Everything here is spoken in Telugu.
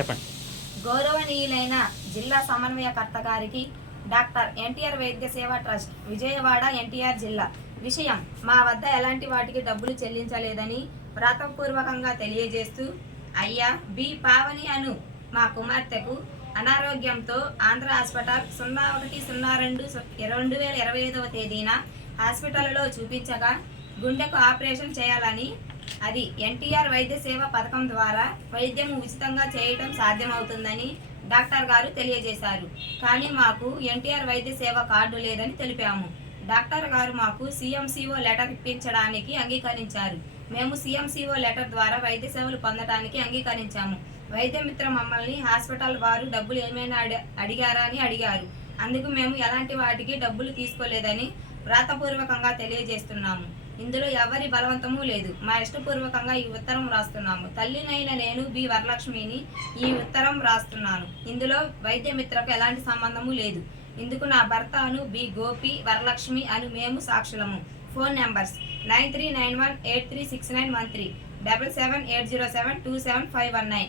చెప్పండి. గౌరవనీయులైన జిల్లా సమన్వయకర్త గారికి డాక్టర్ ఎన్టీఆర్ వైద్య సేవా ట్రస్ట్ విజయవాడ ఎన్టీఆర్ జిల్లా విషయం మా వద్ద ఎలాంటి వాటికి డబ్బులు చెల్లించలేదని వ్రాతపూర్వకంగా తెలియజేస్తూ అయ్యా బి పావని అను మా కుమార్తెకు అనారోగ్యంతో ఆంధ్ర హాస్పిటల్ 01/02/2025 తేదీన హాస్పిటల్లో చూపించగా గుండెకు ఆపరేషన్ చేయాలని అది ఎన్టీఆర్ వైద్య సేవ పథకం ద్వారా వైద్యం ఉచితంగా చేయటం సాధ్యమవుతుందని డాక్టర్ గారు తెలియజేశారు. కానీ మాకు ఎన్టీఆర్ వైద్య సేవ కార్డు లేదని తెలిపాము. డాక్టర్ గారు మాకు సిఎంసిఓ లెటర్ ఇప్పించడానికి అంగీకరించారు. మేము సిఎంసిఓ లెటర్ ద్వారా వైద్య సేవలు పొందడానికి అంగీకరించాము. వైద్యమిత్ర మమ్మల్ని హాస్పిటల్ వారు డబ్బులు ఏమైనా అడిగారా అని అడిగారు. అందుకు మేము ఎలాంటి వాటికి డబ్బులు తీసుకోలేదని వ్రాతపూర్వకంగా తెలియజేస్తున్నాము. ఇందులో ఎవరి బలవంతమూ లేదు. మా ఇష్టపూర్వకంగా ఈ ఉత్తరం రాస్తున్నాము. తల్లినైన నేను బి వరలక్ష్మిని ఈ ఉత్తరం రాస్తున్నాను. ఇందులో వైద్యమిత్రకు ఎలాంటి సంబంధము లేదు. ఇందుకు నా భర్త అను బి గోపి వరలక్ష్మి అను మేము సాక్షులము. Phone numbers 9391836913 7780727519.